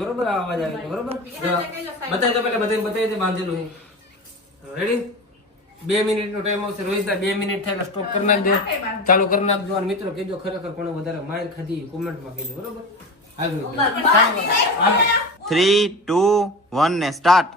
બરોબર અવાજ આવે તો બરોબર બતાવી દો પેલા બતાવી દે બાંધેલું છે રેડી 2 મિનિટનો ટાઈમ આવશે રોહિતભાઈ 2 મિનિટ થાય એટલે સ્ટોપ કરી નાખજો ચાલુ કરી નાખજો અને મિત્રો કહેજો ખરેખર કોને વધારે માર ખાધી કોમેન્ટમાં કહેજો બરોબર આગળ 3 2 1 ને સ્ટાર્ટ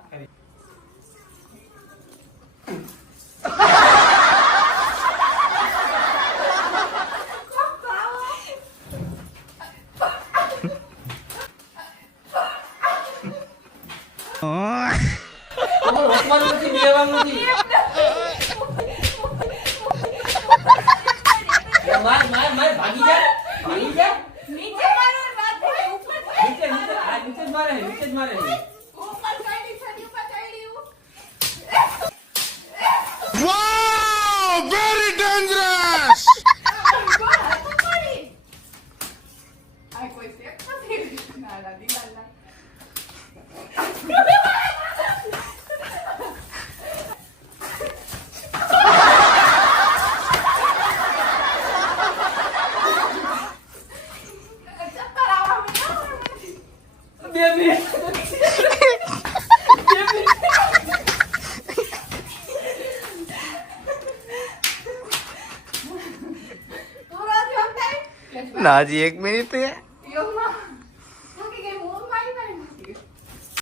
ના હજી 1 મિનિટ